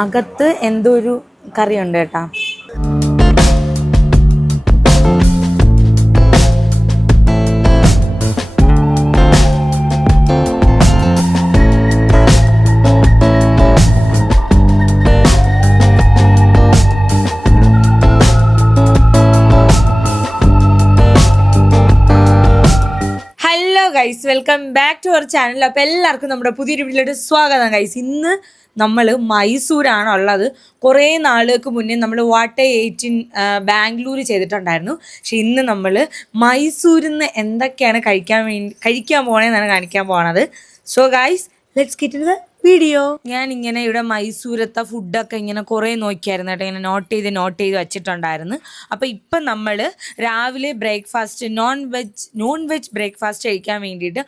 അകത്ത് എന്തോ ഒരു കറിയുണ്ട് കേട്ടാ welcome back to our channel അപ്പോൾ എല്ലാവർക്കും നമ്മുടെ പുതിയൊരു വീട്ടിലോട്ട് സ്വാഗതം. ഗൈസ് ഇന്ന് നമ്മൾ മൈസൂരാണ് ഉള്ളത്. കുറേ നാളുകൾക്ക് മുന്നേ നമ്മൾ വാട്ടർ എയ്റ്റീൻ ബാംഗ്ലൂർ ചെയ്തിട്ടുണ്ടായിരുന്നു. പക്ഷെ ഇന്ന് നമ്മൾ മൈസൂരിൽ നിന്ന് എന്തൊക്കെയാണ് കഴിക്കാൻ വേണ്ടി കഴിക്കാൻ പോകണേന്നാണ് കാണിക്കാൻ പോണത്. So guys let's get in the video? ഞാൻ ഇങ്ങനെ ഇവിടെ മൈസൂരത്തെ ഫുഡൊക്കെ ഇങ്ങനെ കുറേ നോക്കിയായിരുന്നു കേട്ടോ. ഇങ്ങനെ നോട്ട് ചെയ്ത് നോട്ട് ചെയ്ത് വെച്ചിട്ടുണ്ടായിരുന്നു. അപ്പോൾ ഇപ്പം നമ്മൾ രാവിലെ breakfast non veg non veg breakfast കഴിക്കാൻ വേണ്ടിയിട്ട്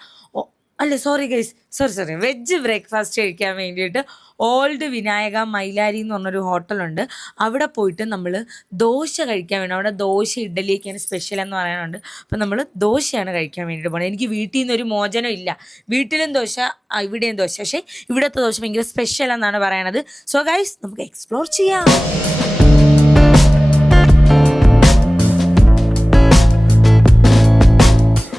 അല്ല sorry guys sorry sorry veg breakfast കഴിക്കാൻ വേണ്ടിയിട്ട് ഓൾഡ് വിനായക മൈലാരി എന്ന് പറഞ്ഞൊരു ഹോട്ടലുണ്ട് അവിടെ പോയിട്ട് നമ്മൾ ദോശ കഴിക്കാൻ വേണ്ടി അവിടെ ദോശ ഇഡലിയൊക്കെയാണ് സ്പെഷ്യൽ എന്ന് പറയാനുണ്ട്. അപ്പം നമ്മൾ ദോശയാണ് കഴിക്കാൻ വേണ്ടിയിട്ട് പോകുന്നത് എനിക്ക് വീട്ടിൽ നിന്നൊരു മോചനം ഇല്ല. വീട്ടിലും ദോശ ഇവിടെയും ദോശ. പക്ഷേ ഇവിടുത്തെ ദോശ ഭയങ്കര സ്പെഷ്യൽ എന്നാണ് പറയണത്. സോ ഗൈസ് നമുക്ക് എക്സ്പ്ലോർ ചെയ്യാം.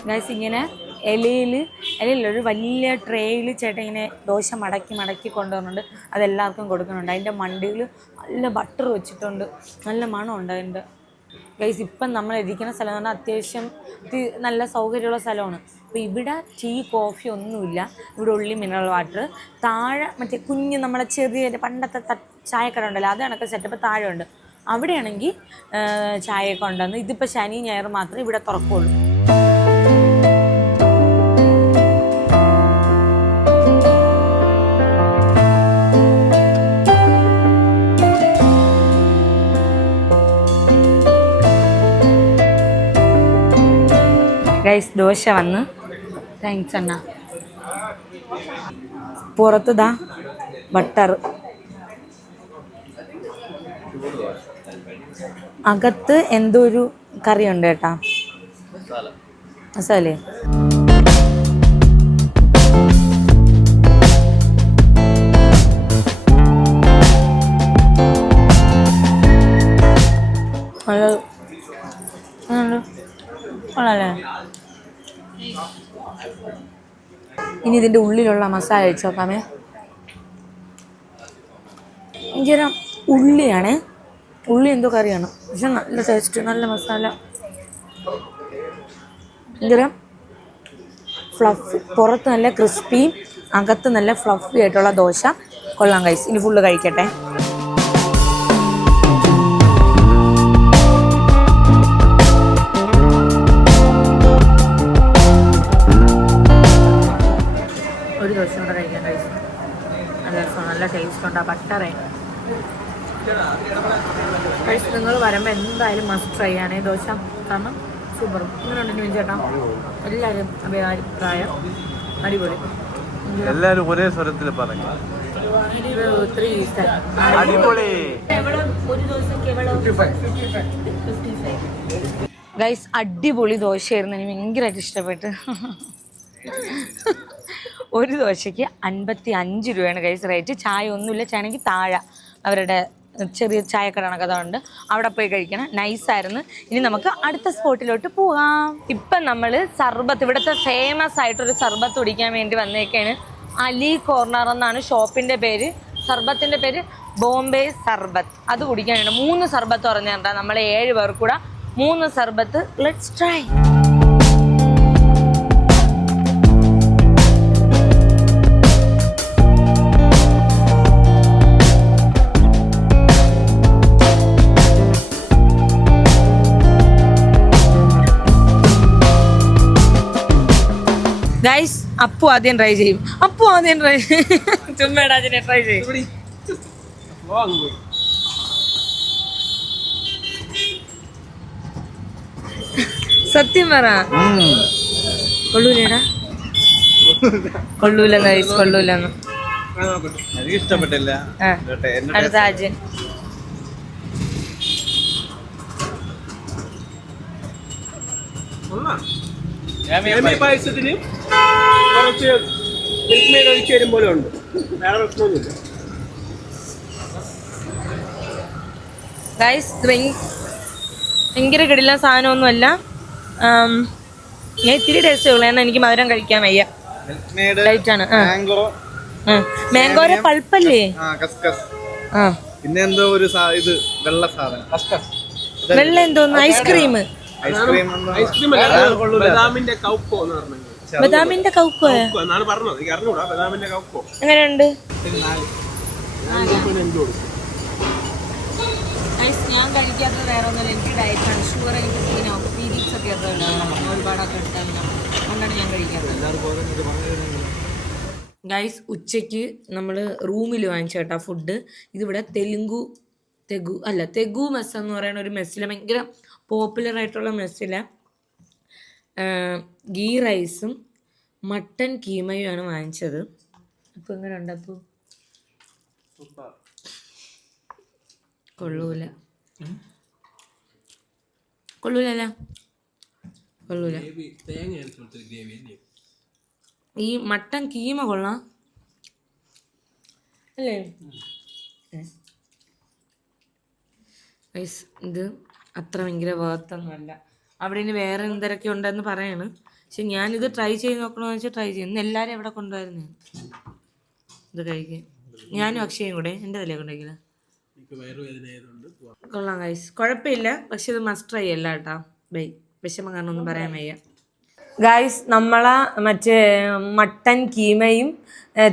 ഗൈസ് ഇങ്ങനെ ഇലയിൽ ഒരു വലിയ ട്രേയിൽ ചേട്ടൻ ഇങ്ങനെ ദോശ മടക്കി മടക്കി കൊണ്ടുവന്നുണ്ട് അതെല്ലാവർക്കും കൊടുക്കുന്നുണ്ട്. അതിന്റെ മണ്ടിയിൽ നല്ല ബട്ടർ വെച്ചിട്ടുണ്ട്. നല്ല മണമുണ്ട് അതിന്റെ. ഗൈസ് ഇപ്പം നമ്മൾ ഇരിക്കുന്ന സ്ഥലം എന്ന് പറഞ്ഞാൽ അത്യാവശ്യം നല്ല സൗകര്യമുള്ള സ്ഥലമാണ്. അപ്പോൾ ഇവിടെ ടീ കോഫി ഒന്നുമില്ല. ഇവിടെ ഉള്ളി മിനറൽ വാട്ടർ താഴെ മറ്റേ കുഞ്ഞ് നമ്മളെ ചെറിയ പണ്ടത്തെ ചായക്കട ഉണ്ടല്ലോ അത് കണക്ക് സെറ്റപ്പ് താഴെ ഉണ്ട് അവിടെയാണെങ്കിൽ ചായയൊക്കെ ഉണ്ടെന്ന്. ഇതിപ്പോൾ ശനി ഞായർ മാത്രമേ ഇവിടെ തുറക്കുള്ളൂ. ഗൈസ് ദോശ വന്ന് താങ്ക്സ് അണ്ണ പുറത്ത് ദാ ബട്ടർ അകത്ത് എന്തോ ഒരു കറിയുണ്ട് കേട്ടാ മസാലേ ഹലോ ഇനി ഇതിന്റെ ഉള്ളിലുള്ള മസാല അഴിച്ചു നോക്കാമേ. എനിക്കൊരു ഉള്ളിയാണ്. ഉള്ളി എന്തോ കറിയാണ്. പക്ഷെ നല്ല ടേസ്റ്റ് നല്ല മസാല. ഭയങ്കര ഫ്ലഫ് പുറത്ത് നല്ല ക്രിസ്പിയും അകത്ത് നല്ല ഫ്ലഫി ആയിട്ടുള്ള ദോശ. കൊള്ളാം കഴിച്ച് ഇനി ഫുള്ള് കഴിക്കട്ടെ. നല്ല ബട്ടറെ. കഴിച്ച് നിങ്ങൾ വരുമ്പോൾ എന്തായാലും മസ്റ്റ് ട്രൈ ആണ്. ദോശ കാരണം സൂപ്പർ ഇങ്ങനെയുണ്ട് നിവിൻ ചേട്ടാ. എല്ലാവരും അഭിപ്രായം അടിപൊളി. എല്ലാരും ഒരേ സ്വരത്തിൽ പറഞ്ഞു അടിപൊളി. ഗൈസ് അടിപൊളി ദോശയായിരുന്നു. എനിക്ക് ഭയങ്കരമായിട്ട് ഇഷ്ടപ്പെട്ട്. ഒരു ദോശയ്ക്ക് അൻപത്തി അഞ്ച് രൂപയാണ് കൈസ് റേറ്റ് ചായ ഒന്നുമില്ല ചായണെങ്കിൽ താഴെ അവരുടെ ചെറിയ ചായക്കട ഉണ്ട് അവിടെ പോയി കഴിക്കണം. നൈസായിരുന്നു ഇനി നമുക്ക് അടുത്ത സ്പോട്ടിലോട്ട് പോകാം. ഇപ്പം നമ്മൾ സർബത്ത് ഇവിടുത്തെ ഫേമസ് ആയിട്ടൊരു സർബത്ത് കുടിക്കാൻ വേണ്ടി വന്നേക്കാണ് അലി കോർണർ എന്നാണ് ഷോപ്പിന്റെ പേര്. സർബത്തിന്റെ പേര് ബോംബെ സർബത്ത്. അത് കുടിക്കാനുണ്ട് മൂന്ന് സർബത്ത് പറഞ്ഞാൽ നമ്മൾ ഏഴ് പേർ കൂടെ മൂന്ന് സർബത്ത്. ലെറ്റ്സ് ട്രൈ ഗൈസ് അപ്പു ആദ്യം ട്രൈ ചെയ്യും. അപ്പു ആദ്യം ട്രൈ ചുമ്മേടാ അതിനെ ട്രൈ ചെയ്യും. സത്യം പറ. കൊള്ളൂലേടാ. കൊള്ളൂല ഗൈസ് കൊള്ളൂലെന്ന്. എനിക്ക് ഇഷ്ടപ്പെട്ടില്ല. അടുത്ത ആജൻ പായസത്തിന്? കുറച്ച് മിൽക്ക് മെയ്ഡ് ഒഴിച്ച് തരും പോലെ ഉണ്ട്. വേറെ പ്രശ്നമൊന്നുമില്ല. ഗൈസ് ഭയങ്കര കിടില്ല സാധനമൊന്നുമല്ല. അല്ല ഞാൻ ഇത്തിരി ടേസ്റ്റ് ഉള്ളു. കാരണം എനിക്ക് മധുരം കഴിക്കാൻ വയ്യ. ലൈറ്റാണ് മെയ്ഡ് ലൈറ്റ് ആണ്. മാംഗോ മാംഗോയുടെ പൾപ്പല്ലേ? ആ കസ്കസ് ആ. പിന്നെ എന്തോ ഒരു ഇത് വെള്ള സാധനം. വെള്ള എന്തോ എന്തോന്നു ice cream ice cream ice cream ബദാമിന്റെ കൗക്കോ എന്ന് പറഞ്ഞത് ബദാമിന്റെ കൗക്കോ? എന്നാണ് പറഞ്ഞത്. എനിക്ക് അറിഞ്ഞൂടാ ബദാമിന്റെ കൗക്കോ. എങ്ങനെയുണ്ട്? ഞാൻ കഴിക്കാത്തത് വേറെ ഒന്നുമില്ല. എനിക്ക് ഡയറ്റ് ആണ്. ഷുഗർ എനിക്ക് സീനാവും പീരീഡ്സ് ഒക്കെ ഒരുപാടൊക്കെ എടുത്താലും അതുകൊണ്ടാണ് ഞാൻ കഴിക്കാത്തത്. ഗൈസ് ഉച്ചയ്ക്ക് നമ്മൾ റൂമിൽ വാങ്ങിച്ച കേട്ടോ ഫുഡ് ഇതിവിടെ തെലുങ്കു തെഗു അല്ല തെഗു മെസ്സെന്ന് എന്ന് പറയുന്ന ഒരു മെസ്സിലെ ഭയങ്കര പോപ്പുലർ ആയിട്ടുള്ള മെസ്സിലെ ഗീ റൈസും മട്ടൻ കീമയുമാണ് വാങ്ങിച്ചത്. അപ്പോൾ ഇങ്ങനെ ഉണ്ടപ്പോ കൊള്ളൂല. കൊള്ളൂലല്ല? കൊള്ളൂല. ഈ മട്ടൻ കീമ കൊള്ളാം. അല്ലേ? ഇത് അത്ര ഭയങ്കര വേർത്തൊന്നുമല്ല അവിടെ ഇനി വേറെ എന്തൊക്കെ ഉണ്ടെന്ന് പറയാണ്. പക്ഷെ ഞാനിത് ട്രൈ ചെയ്ത് നോക്കണമെന്ന് വെച്ചാൽ ട്രൈ ചെയ്യുന്നു എല്ലാവരും എവിടെ കൊണ്ടുവരുന്നേ ഇത് കഴിക്കാൻ ഞാനും അക്ഷയും കൂടെ. എന്റെ തലേ കൊണ്ടുവയ്ക്കില്ല. കൊള്ളാം ഗൈസ് കുഴപ്പമില്ല. പക്ഷെ ഇത് മസ്റ്റ് ട്രൈ അല്ല കേട്ടോ. ബൈ. വിഷമം കാരണം ഒന്നും പറയാൻ വയ്യ. ഗായ്സ് നമ്മളെ മറ്റേ മട്ടൻ കീമയും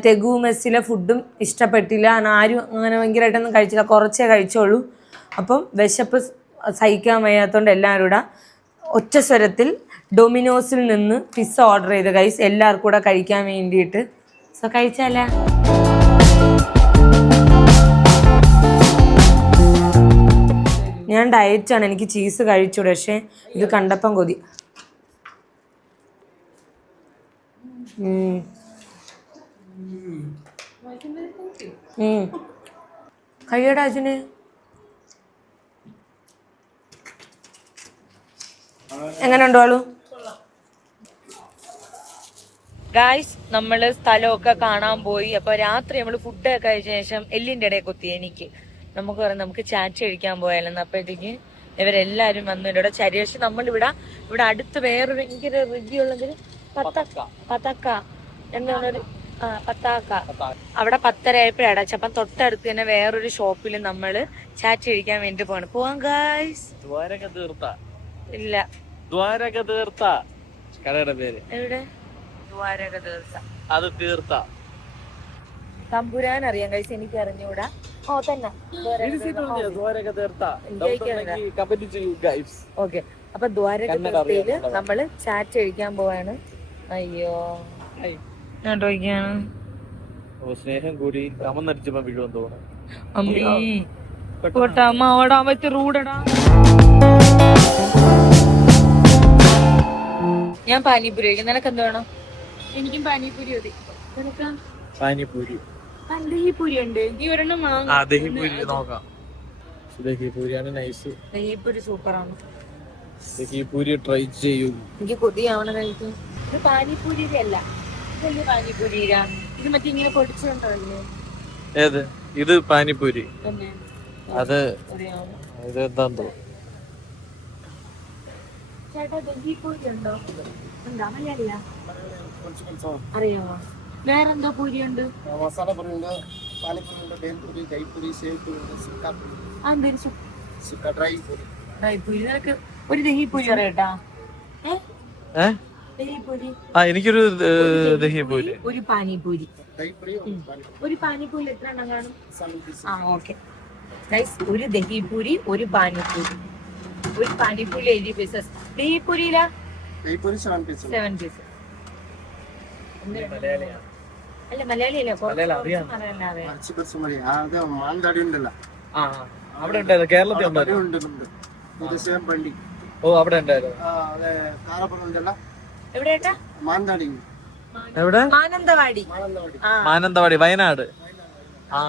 തെഗു മെസ്സിലെ ഫുഡും ഇഷ്ടപ്പെട്ടില്ല. കാരണം ആരും അങ്ങനെ ഭയങ്കരമായിട്ടൊന്നും കഴിച്ചില്ല. കുറച്ചേ കഴിച്ചോളൂ. അപ്പം വിശപ്പ് സഹിക്കാൻ വയ്യാത്തതുകൊണ്ട് എല്ലാവരും ഒറ്റ സ്വരത്തിൽ ഡൊമിനോസിൽ നിന്ന് പിസ്സ ഓർഡർ ചെയ്ത്. ഗൈസ് എല്ലാവർക്കും കൂടെ കഴിക്കാൻ വേണ്ടിയിട്ട്. സോ കഴിച്ചാലേ? ഞാൻ ഡയറ്റാണ്. എനിക്ക് ചീസ് കഴിച്ചൂടെ. പക്ഷേ ഇത് കണ്ടപ്പം കൊതി. കയ്യടാ ഉം. എങ്ങനെ ഉണ്ടോളൂ ഗായ്സ് നമ്മൾ സ്ഥലമൊക്കെ കാണാൻ പോയി. അപ്പൊ രാത്രി നമ്മൾ ഫുഡ് കഴിച്ച ശേഷം എല്ലിന്റെ ഇടയിൽ കുത്തി എനിക്ക്. നമുക്ക് പറയാം നമുക്ക് ചാറ്റ് കഴിക്കാൻ പോയാലെന്ന് അപ്പോഴത്തേക്ക് ഇവരെല്ലാരും വന്നു ഇവിടെ ചരി. പക്ഷെ നമ്മളിവിടെ ഇവിടെ അടുത്ത് വേറൊരു ഭയങ്കര റിവ്യൂ ഉള്ളതിൽ പത്തക്ക. പത്തക്ക. എന്നൊരു ആ പത്താക്ക. അവിടെ പത്തര ആയപ്പോഴാണ്. അടച്ചു അപ്പം തൊട്ടടുത്ത് തന്നെ വേറൊരു ഷോപ്പിൽ നമ്മൾ ചാറ്റ് കഴിക്കാൻ വേണ്ടി പോവാണ്. പോവാം ഗായ്സ് തീർത്ത ഇല്ല. ദ്വാരക തീർത്ത കടയുടെ പേര്. എവിടെ? ദ്വാരക തീർത്ത അത് തീർത്ത തമ്പുരാൻ അറിയാം കഴിച്ച് എനിക്ക് അറിഞ്ഞൂടാ. ഓ തന്നെ. ദ്വാരക തീർത്ത ജയിക്കണത്. Guys okay. അപ്പൊ ദ്വാരക തീർത്തയിൽ നമ്മൾ ചാറ്റ് കഴിക്കാൻ പോവാണ്. അയ്യോ. ഞാൻ ചോദിക്കാണ് ഓ സ്നേഹം കൂടി. അമന്നടിച്ചപ്പോ വീഴുമെന്ന് തോന്നുന്നു. അമ്മ. ഓടാൻ പറ്റിയ റൂഡടാ ഞാൻ പാനിപൂരി കഴിക്കും. നിനക്ക് എന്ത് വേണം? എനിക്കും പാനിപൂരി മതി. പാനിപൂരി ദഹിപൂരി ഉണ്ട് ഈ ഒരെണ്ണം ആ വാങ്ങും ദഹിപൂരി നോക്കാം. ദഹിപൂരിയാണ് നൈസ് ദഹിപൂരി സൂപ്പറാണ്. ദഹിപൂരി ട്രൈ ചെയ്യൂ. എനിക്ക് കൊതിയാവണ കഴിക്കും ഇത് പാനിപൂരി അല്ല. ഇതല്ലേ പാനിപൂരിരാ ഇത് മറ്റേ ഇങ്ങനെ പൊടിച്ചുണ്ടല്ലേ? ഏത്? ഇത് പാനിപൂരി അത് ഇത് എന്താന്തോ ചേട്ടാ ദഹിപൂരി ഉണ്ടോ ഉണ്ടോ? മലയാളിയാ? അറിയാമോ വേറെന്തോ പൂരിയുണ്ട്? ഉണ്ട് മസാല ബേൽപൂരി സിക്കാപ്പൂരി. ആ സിക്ക ഡ്രൈ പൂരി. നിനക്ക് ഒരു അറിയട്ടാ ഏ? ദഹിപൂരി ആ എനിക്കൊരു ദഹിപൂരി ഒരു പാനിപൂരി. ഒരു പാനിപൂരി. എത്ര എണ്ണം കാണും? ആ ഓക്കെ. ഒരു ദഹിപൂരി ഒരു പാനിപൂരി. ഒരു panipuri eighty pieces dahipuri seven pieces അല്ല മലയാളം അത് മാനന്തവാടി ഉണ്ടല്ലോ. ആ അവിടെ ഉണ്ടായിരുന്നു. കേരളത്തിൽ ഉണ്ടായിരുന്നു. ഓ അവിടെ ഉണ്ടായിരുന്നു. ആ, അതെ കാരപ്പുറം ഉണ്ടല്ലോ. മാനന്തവാടി. എവിടെ? മാനന്തവാടി. മാനന്തവാടി. വയനാട്. ആ.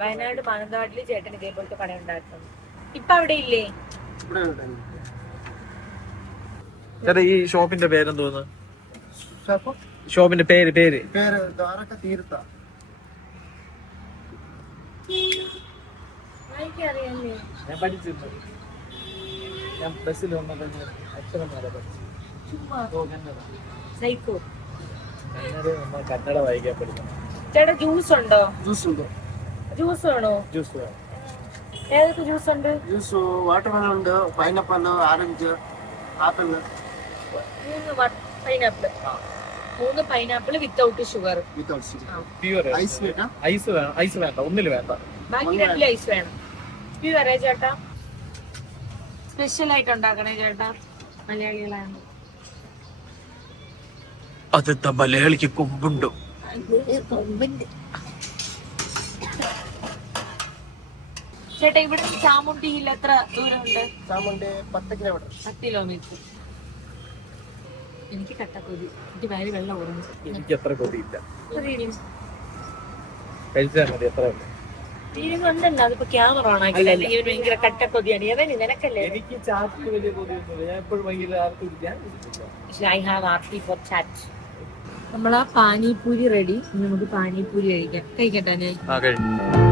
വയനാട് മാനന്തവാടിയിൽ ചേട്ടൻ ഇതേപോലത്തെ പണി ഉണ്ടായിരുന്നു ഇപ്പൊ അവിടെ ഇല്ലേ? ചേട്ടാ ഈ ഷോപ്പിന്റെ പേരെന്തോന്ന് ഷാപ്പ്? ഷോപ്പിന്റെ പേര് പേര്. പേര് ദ്വാരക തീർത്ഥ. എനിക്കറിയാല്ലേ ഞാൻ പഠിച്ചിട്ടുണ്ട് ഞാൻ ബസ്സിൽ വന്നപ്പോൾ അക്ഷരം വരെ പഠിച്ചു. കന്നഡ. വായിക്കാൻ പഠിക്കണം. ചേട്ടാ ജ്യൂസ് ഉണ്ടോ? ജ്യൂസ് ഉണ്ടോ? ജ്യൂസ് വേണോ? ജ്യൂസ് വേണം. ഏതൊക്കെ ജ്യൂസ് ഉണ്ട്? ജ്യൂസ് വാട്ടർ മെലൺ ഉണ്ട് പൈനാപ്പിൾ ഓറഞ്ച് ആപ്പിൾ മൂന്ന് പൈനാപ്പിൾ മൂന്ന് pineapple without sugar pure ice വേണ്ട? ഐസ് വേണം. ഐസ് വേണ്ട. ഒന്നിൽ വേണ്ട. ബാക്കി രണ്ടിൽ ഐസ് വേണം. വരെ ചേട്ടാ. സ്പെഷ്യൽ ആയിട്ട് ഉണ്ടാക്കണേ ചേട്ടാ. മലയാളികളാണ്. അതെന്താ മലയാളിക്ക് കൊമ്പുണ്ടോ. ചേട്ടാ ഇവിടെ ചാമുണ്ടി ഹിൽ എത്ര ദൂരമുണ്ട്? ചാമുണ്ടി പത്ത് കിലോമീറ്റർ. പത്ത് കിലോമീറ്റർ. എനിക്ക് കട്ടക്കൊതി. എനിക്ക് വയറ് വെള്ളം ഓടുന്നു എനിക്ക് അത്ര കൊതിയില്ല. കഴിച്ചാൽ മതി അത്ര ഫീലിംഗ് ഉണ്ടല്ലോ അതിപ്പോ ക്യാമറ ഓൺ ആക്കില്ല അല്ലെങ്കിൽ ഒരു ഭയങ്കര കട്ടക്കൊതിയാണ്. ഏതായാലും നിനക്കല്ലേ? എനിക്ക് ചാറ്റിന് വലിയ കൊതിയൊന്നുമില്ല ഞാൻ എപ്പോഴും ഭയങ്കര ആർക്കും കുടിക്കാൻ I have eighty four chaat നമ്മളാ പാനിപൂരി റെഡി നമുക്ക് പാനിപൂരി കഴിക്കാം. കഴിക്കട്ടെ ഞാൻ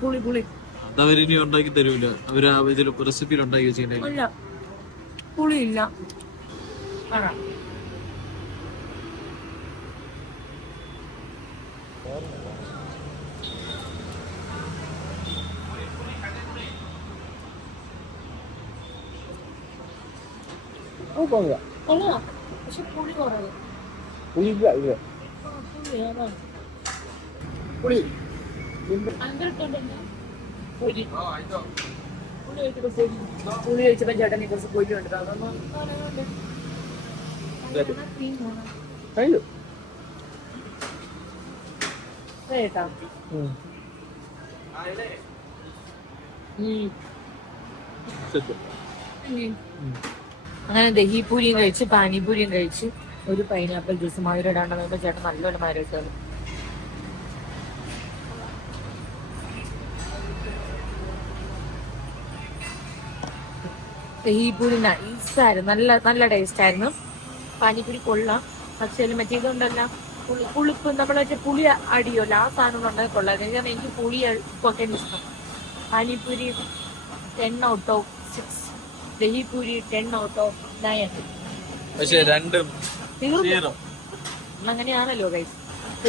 പുളി പുളി അതവരിനി ഉണ്ടാക്കി തരൂല. അവർ ഇതിൽ റെസിപ്പിയിൽ ഉണ്ടാക്കി വെച്ചിട്ടുണ്ടെങ്കിൽ. അല്ല പുളിയില്ല കൊള്ളാം. പക്ഷെ പുളി കുറവ്. ഇല്ല ഇല്ല. ആ, പുളി അതാണ്. പുളി. പുളി. കഴിച്ചപ്പോ കുറച്ച് പൊരി ഉണ്ട് അതൊന്നും കേട്ടാ അങ്ങനെ ദഹിപൂരിയും കഴിച്ച് പാനിപൂരിയും കഴിച്ച് ഒരു പൈനാപ്പിൾ ജ്യൂസ് മധുരം ഇടാണ്ടെന്ന് ചേട്ടൻ നല്ലപോലെ മധുരം ഇട്ടത് ദഹിപൂരി നൈസായിരുന്നു നല്ല നല്ല ടേസ്റ്റ് ആയിരുന്നു. പാനിപ്പൂരി കൊള്ളാം. പക്ഷേ മറ്റേ ഇതുണ്ടല്ല പുളി പുളിപ്പ് നമ്മളെ പുളി അടിയോ ആ സാധനം ഉണ്ടാക്കി കൊള്ളാം. കാരണം എനിക്ക് പുളി ഒക്കെ ഇഷ്ടം. Panipuri ten out of six dahipuri ten out of nine പക്ഷേ രണ്ടും അങ്ങനെയാണല്ലോ ഗൈസ്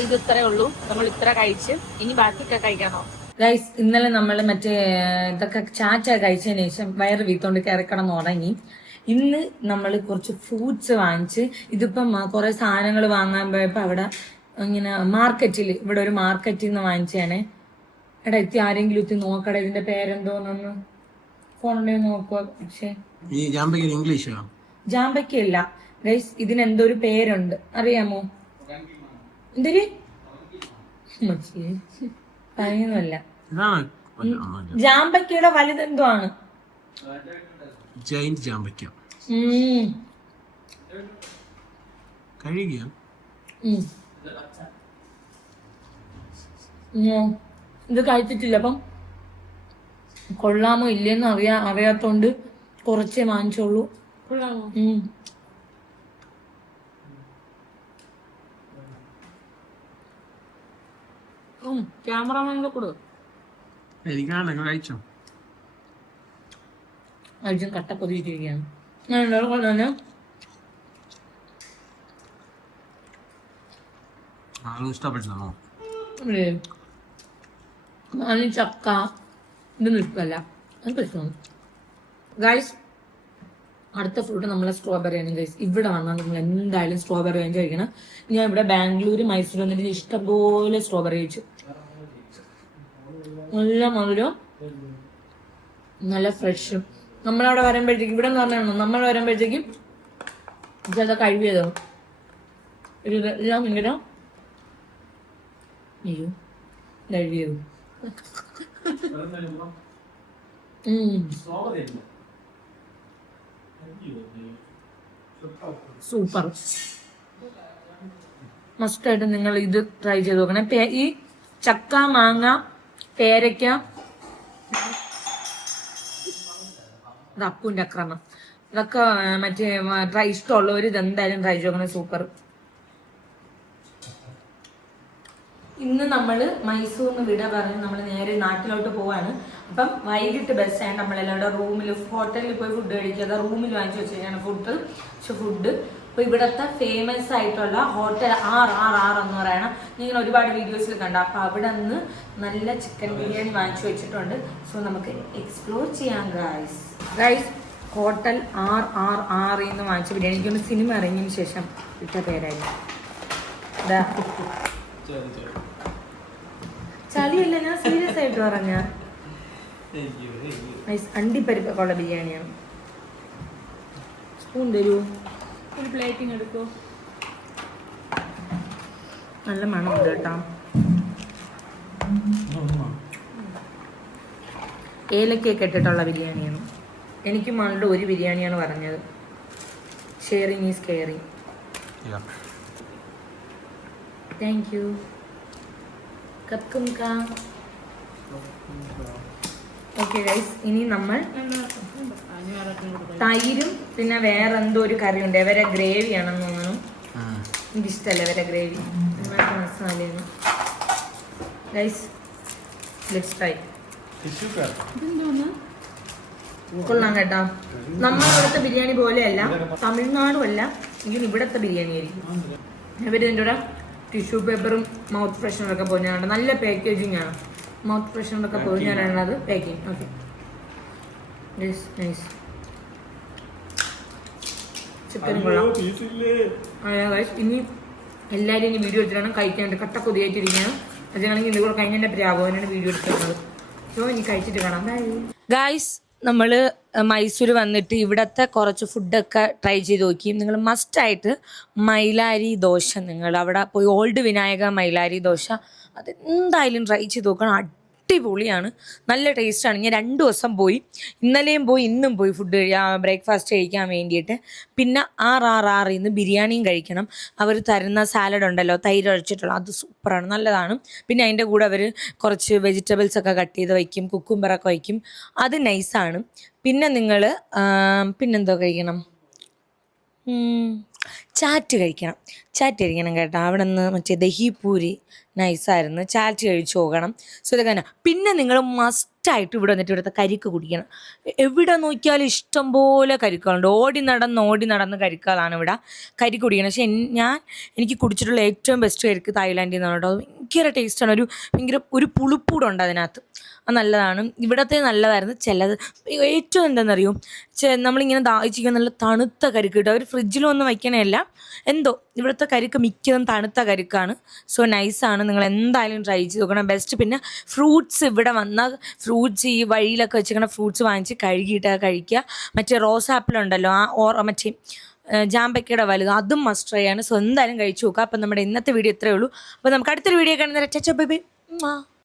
ഇത് ഇത്രേ ഉള്ളൂ. നമ്മൾ ഇത്ര കഴിച്ച് ഇനി ബാക്കിയൊക്കെ കഴിക്കണോ? ഗൈസ് ഇന്നലെ നമ്മൾ മറ്റേ ഇതൊക്കെ ചാച്ച കഴിച്ചതിന് ശേഷം വയറ് വീത്തോണ്ട് കയറിക്കണം തുടങ്ങി ഇന്ന് നമ്മൾ കുറച്ച് ഫ്രൂട്ട്സ് വാങ്ങിച്ച് ഇതിപ്പം കുറെ സാധനങ്ങൾ വാങ്ങാൻ പോയപ്പോ അവിടെ ഇങ്ങനെ മാർക്കറ്റിൽ ഇവിടെ ഒരു മാർക്കറ്റിൽ നിന്ന് വാങ്ങിച്ചാണേ എടാ എത്തി ആരെങ്കിലും എത്തി നോക്കടാ ഇതിന്റെ പേരെന്തോന്നൊന്ന് ഫോണിൽ നോക്കുക പക്ഷേ ഇംഗ്ലീഷാ? ജാമ്പയ്ക്കല്ല. ഗൈസ് ഇതിനെന്തോ ഒരു പേരുണ്ട്? അറിയാമോ? എന്തേ പറയുന്നല്ല ഇതാണ് ജാമ്പയ്ക്കയുടെ വലുതെന്തോ ആണ് ജൈന്റ്. കഴുകിയ. ഉം. ഇത് കഴിച്ചിട്ടില്ല അപ്പം. കൊള്ളാമോ ഇല്ലെന്ന് അറിയാ അറിയാത്തോണ്ട് കുറച്ചേ വാങ്ങിച്ചോളൂ. കൊള്ളാമോ? ക്യാമറമാനിലെ കൂടെ. എനിക്കാണ് കഴിച്ചോ? അർജുൻ കട്ട പൊതിയിട്ടിരിക്കുകയാണ്. ഞാൻ എല്ലാവരും കൊണ്ടുവന്നെ ആളും ഇഷ്ടപ്പെട്ടതാണോ ഞാൻ ചക്ക ഇതൊന്നും ഇഷ്ടമല്ല അത് പ്രശ്നമാണ്. ഗൈസ് അടുത്ത ഫ്രൂട്ട് നമ്മളെ സ്ട്രോബെറി ആണ് ഗൈസ് ഇവിടെ വന്നാൽ നിങ്ങൾ എന്തായാലും സ്ട്രോബെറി വാങ്ങി കഴിക്കണം. ഞാൻ ഇവിടെ ബാംഗ്ലൂർ മൈസൂർ വന്നിട്ട് ഇഷ്ടംപോലെ സ്ട്രോബെറി കഴിച്ചു. നല്ല മധുരം നല്ല ഫ്രഷും നമ്മളവിടെ വരുമ്പോഴത്തേക്കും ഇവിടെ എന്ന് പറഞ്ഞാൽ നമ്മൾ വരുമ്പോഴത്തേക്കും ചില കഴിവിയതോ ഇതെല്ലാം ഇങ്ങനെ അയ്യോ കഴിവിയത് സൂപ്പർ മസ്റ്റായിട്ട് നിങ്ങൾ ഇത് ട്രൈ ചെയ്ത് നോക്കണം. ഈ ചക്ക മാങ്ങ പേരയ്ക്ക ഇത് അക്രമം. ഇതൊക്കെ മറ്റേ ട്രൈ ഇഷ്ടമുള്ളവർ ഇതെന്തായാലും ട്രൈ നോക്കണം. സൂപ്പർ ഇന്ന് നമ്മൾ മൈസൂറിന് വിട പറഞ്ഞ് നമ്മൾ നേരെ നാട്ടിലോട്ട് പോവാണ്. അപ്പം വൈകിട്ട് ബസ്സാണ് നമ്മളെല്ലാവരുടെ റൂമിൽ ഹോട്ടലിൽ പോയി ഫുഡ് കഴിക്കാതെ റൂമിൽ വാങ്ങിച്ചു വെച്ചിരിക്കുകയാണ് ഫുഡ് പക്ഷെ ഫുഡ് അപ്പോൾ ഇവിടുത്തെ ഫേമസ് ആയിട്ടുള്ള ഹോട്ടൽ ആർ ആർ ആർ എന്ന് പറയണം. നിങ്ങൾ ഒരുപാട് വീഡിയോസിൽ കണ്ട. അപ്പോൾ അവിടെ നിന്ന് നല്ല ചിക്കൻ ബിരിയാണി വാങ്ങിച്ചു വെച്ചിട്ടുണ്ട്. സോ നമുക്ക് എക്സ്പ്ലോർ ചെയ്യാം guys guys hotel R R R എന്ന് വാങ്ങിച്ച ബിരിയാണി. എനിക്കൊന്ന് സിനിമ ഇറങ്ങിയതിന് ശേഷം ഇട്ട പേരായിരുന്നു. ചളിയല്ല? ഞാൻ സീരിയസ് ആയിട്ട് പറഞ്ഞ. അണ്ടിപ്പരിപ്പൊക്കെ ഉള്ള ബിരിയാണിയാണ്. സ്പൂൺ തരൂ. ഒരു പ്ലേറ്റിംഗ് എടുക്കൂ. നല്ല മണമുണ്ട് കേട്ടോ. ഏലക്കയൊക്കെ ഇട്ടിട്ടുള്ള ബിരിയാണിയാണ്. എനിക്ക് മകളുടെ ഒരു ബിരിയാണിയാണ് പറഞ്ഞത്. Sharing is caring Yeah. Thank you കക്കും കാ ഓക്കെ ഗൈസ് ഇനി നമ്മൾ തൈരും പിന്നെ വേറെ എന്തോ ഒരു കറി ഉണ്ട് ഇവരെ ഗ്രേവി ആണെന്ന് തോന്നുന്നു. എനിക്കിഷ്ടമല്ല ഇവരെ ഗ്രേവി മസാലയാണ്. ഗൈസ് ലെറ്റ്സ് ട്രൈ കൊള്ളാം കേട്ടോ. നമ്മുടെ ഇവിടുത്തെ ബിരിയാണി പോലെയല്ല തമിഴ്നാടും അല്ല എങ്കിലും ഇവിടുത്തെ ബിരിയാണി ആയിരിക്കും. ഇവർ ഇതിന്റെ കൂടെ ടിഷ്യൂ പേപ്പറും മൗത്ത് ഫ്രഷനറൊക്കെ പോകുന്നതാണ് നല്ല പാക്കേജിങ് ആണ്. മൗത്ത് പ്രഷറിലൊക്കെ പോയി ഞാൻ അത് പാക്കിങ് ഓക്കെ നൈസ് കൊള്ളാം ഇനി എല്ലാവരും ഇനി വീഡിയോ എടുത്തിട്ടാണ് കഴിക്കാണ്ട് കട്ട കൊതിയായിട്ടിരിക്കുകയാണ്. അതാണെങ്കിൽ ഇതുകൂടെ കഴിഞ്ഞതിന്റെ പ്രാപോനാണ് വീഡിയോ എടുക്കുന്നത് സോ ഇനി കഴിച്ചിട്ട് കാണാം. ബൈ ഗായ്സ് നമ്മൾ മൈസൂർ വന്നിട്ട് ഇവിടുത്തെ കുറച്ച് ഫുഡൊക്കെ ട്രൈ ചെയ്ത് നോക്കി. നിങ്ങൾ മസ്റ്റായിട്ട് മൈലാരി ദോശ നിങ്ങൾ അവിടെ പോയി. ഓൾഡ് വിനായക മൈലാരി ദോശ അത് എന്തായാലും ട്രൈ ചെയ്ത് നോക്കണം. അടിപൊളിയാണ്. നല്ല ടേസ്റ്റാണ്. ഞാൻ രണ്ട് ദിവസം പോയി. ഇന്നലെയും പോയി ഇന്നും പോയി ഫുഡ് ബ്രേക്ക്ഫാസ്റ്റ് കഴിക്കാൻ വേണ്ടിയിട്ട്. പിന്നെ ആർ ആർ ആർ ഇന്ന് ബിരിയാണിയും കഴിക്കണം. അവർ തരുന്ന സാലഡ് ഉണ്ടല്ലോ തൈര് ഒഴിച്ചിട്ടുള്ള അത് സൂപ്പറാണ്. നല്ലതാണ്. പിന്നെ അതിന്റെ കൂടെ അവർ കുറച്ച് വെജിറ്റബിൾസ് ഒക്കെ കട്ട് ചെയ്ത് വയ്ക്കും കുക്കുംബറൊക്കെ വയ്ക്കും. അത് നൈസാണ് പിന്നെ നിങ്ങൾ പിന്നെന്തോ കഴിക്കണം? ചാറ്റ് കഴിക്കണം. ചാറ്റ് കഴിക്കണം കേട്ടോ. അവിടെ നിന്ന് മറ്റേ ദഹിപൂരി നൈസായിരുന്നു ചാറ്റ് കഴിച്ചു പോകണം. സോ ഇതൊക്കെ തന്നെ. പിന്നെ നിങ്ങൾ മസ്റ്റായിട്ട് ഇവിടെ വന്നിട്ട് ഇവിടുത്തെ കരിക്ക് കുടിക്കണം. എവിടെ നോക്കിയാലും ഇഷ്ടം പോലെ കരിക്കുകളുണ്ട്. ഓടി നടന്ന് ഓടി നടന്ന് കരിക്കുകളാണ് ഇവിടെ. കരിക്ക് കുടിക്കണം. പക്ഷെ ഞാൻ എനിക്ക് കുടിച്ചിട്ടുള്ള ഏറ്റവും ബെസ്റ്റ് കരിക്ക് തായ്ലാൻഡിൽ നിന്നാണ് കേട്ടോ. ഭയങ്കര ടേസ്റ്റാണ് ഒരു ഭയങ്കര ഒരു പുളിപ്പൂടുണ്ട് അതിനകത്ത്. അത് നല്ലതാണ്. ഇവിടത്തെ നല്ലതായിരുന്നു ചിലത്. ഏറ്റവും എന്താണെന്നറിയോ നമ്മളിങ്ങനെ ദാഹിച്ചിരിക്കുന്ന നല്ല തണുത്ത കരുക്ക് കിട്ടും. അവർ ഫ്രിഡ്ജിലൊന്നും വയ്ക്കണേല്ല എന്തോ? ഇവിടുത്തെ കരുക്ക് മിക്കതും തണുത്ത കരുക്കാണ്. സോ നൈസാണ് നിങ്ങൾ എന്തായാലും ട്രൈ ചെയ്ത് നോക്കണം. ബെസ്റ്റ് പിന്നെ ഫ്രൂട്ട്സ് ഇവിടെ വന്നാൽ ഫ്രൂട്ട്സ് ഈ വഴിയിലൊക്കെ വെച്ചിരിക്കുന്ന ഫ്രൂട്ട്സ് വാങ്ങിച്ച് കഴുകിയിട്ട് കഴിക്കുക. മറ്റേ റോസ് ആപ്പിൾ ഉണ്ടല്ലോ ആ ഓർ മറ്റേ ജാമ്പയ്ക്കയുടെ വലുത്. അതും മസ്റ്റ് ട്രൈ ആണ്. സോ കഴിച്ചു നോക്കുക അപ്പം നമ്മുടെ ഇന്നത്തെ വീഡിയോ ഇത്രയേ ഉള്ളൂ. അപ്പോൾ നമുക്ക് അടുത്തൊരു വീഡിയോ കാണുന്നേരം ചച്ചോ ബൈ ബൈ